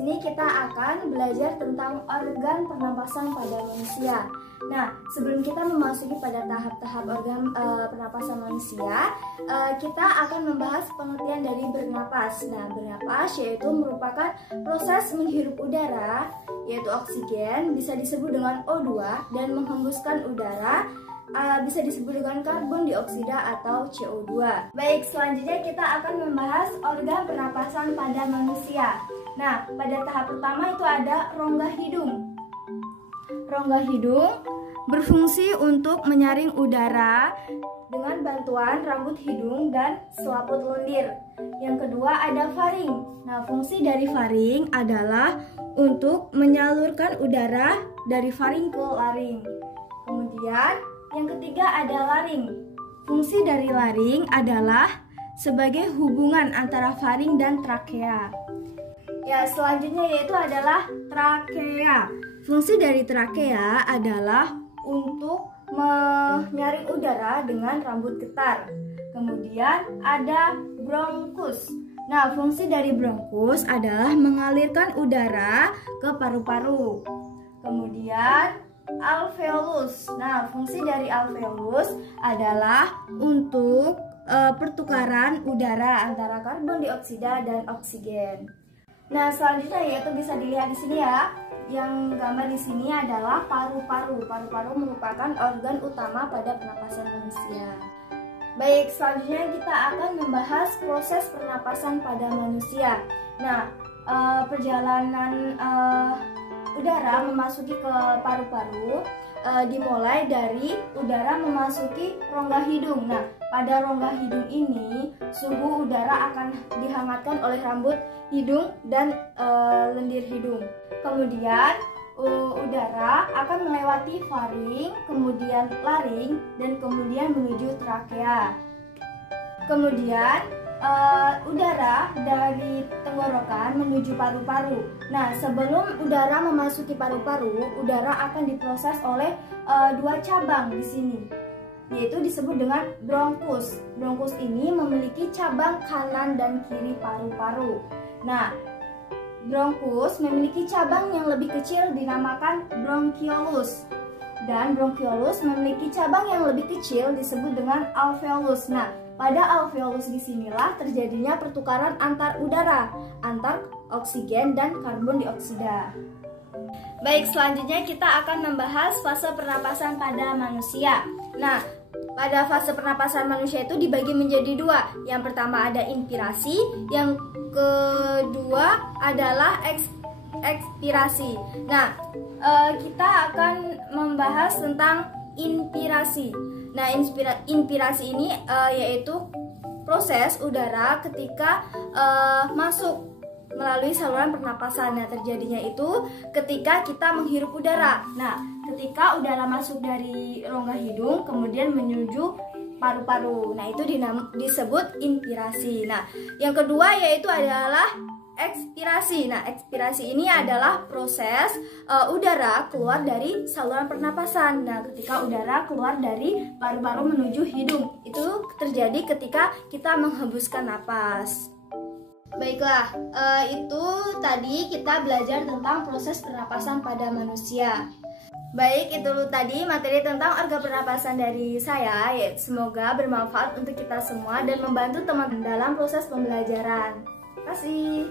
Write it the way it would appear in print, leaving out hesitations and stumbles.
sini kita akan belajar tentang organ pernapasan pada manusia. Nah, sebelum kita memasuki pada tahap-tahap organ pernapasan manusia, kita akan membahas pengertian dari bernapas. Nah, bernapas yaitu merupakan proses menghirup udara, yaitu oksigen, bisa disebut dengan O2, dan menghembuskan udara, bisa disebut dengan karbon dioksida atau CO2. Baik, selanjutnya kita akan membahas organ pernapasan pada manusia. Nah, pada tahap pertama itu ada rongga hidung. Rongga hidung berfungsi untuk menyaring udara dengan bantuan rambut hidung dan selaput lendir. Yang kedua ada faring. Nah, fungsi dari faring adalah untuk menyalurkan udara dari faring ke laring. Kemudian yang ketiga ada laring. Fungsi dari laring adalah sebagai hubungan antara faring dan trakea. Ya, selanjutnya yaitu adalah trakea. Fungsi dari trakea adalah untuk menyaring udara dengan rambut getar. Kemudian ada bronkus. Nah, fungsi dari bronkus adalah mengalirkan udara ke paru-paru. Kemudian alveolus. Nah, fungsi dari alveolus adalah untuk pertukaran udara antara karbon dioksida dan oksigen. Nah, selanjutnya yaitu bisa dilihat di sini ya. Yang gambar di sini adalah paru-paru. Paru-paru merupakan organ utama pada pernapasan manusia. Baik, selanjutnya kita akan membahas proses pernapasan pada manusia. Nah, perjalanan udara memasuki ke paru-paru dimulai dari udara memasuki rongga hidung. Nah, pada rongga hidung ini suhu udara akan dihangatkan oleh rambut hidung dan lendir hidung. Kemudian udara akan melewati faring, kemudian laring, dan kemudian menuju trakea. Kemudian udara dari tenggorokan menuju paru-paru. Nah, sebelum udara memasuki paru-paru, udara akan diproses oleh dua cabang di sini, yaitu disebut dengan bronkus. Bronkus ini memiliki cabang kanan dan kiri paru-paru. Nah, bronkus memiliki cabang yang lebih kecil dinamakan bronchiolus, dan bronchiolus memiliki cabang yang lebih kecil disebut dengan alveolus. Nah, pada alveolus disinilah terjadinya pertukaran antar udara, antar oksigen dan karbon dioksida. Baik, selanjutnya kita akan membahas fase pernapasan pada manusia. Nah, pada fase pernapasan manusia itu dibagi menjadi dua. Yang pertama ada inspirasi, yang kedua adalah ekspirasi. Nah, kita akan membahas tentang inspirasi. Nah, inspirasi ini yaitu proses udara ketika masuk melalui saluran pernapasan. Nah, terjadinya itu ketika kita menghirup udara. Nah, ketika udara masuk dari rongga hidung kemudian menuju paru-paru. Nah, itu disebut inspirasi. Nah, yang kedua yaitu adalah ekspirasi. Nah, ekspirasi ini adalah proses udara keluar dari saluran pernapasan. Nah, ketika udara keluar dari paru-paru menuju hidung, itu terjadi ketika kita menghembuskan napas. Baiklah, itu tadi kita belajar tentang proses pernapasan pada manusia. Baik, itu tadi materi tentang organ pernapasan dari saya. Semoga bermanfaat untuk kita semua dan membantu teman-teman dalam proses pembelajaran. Terima kasih.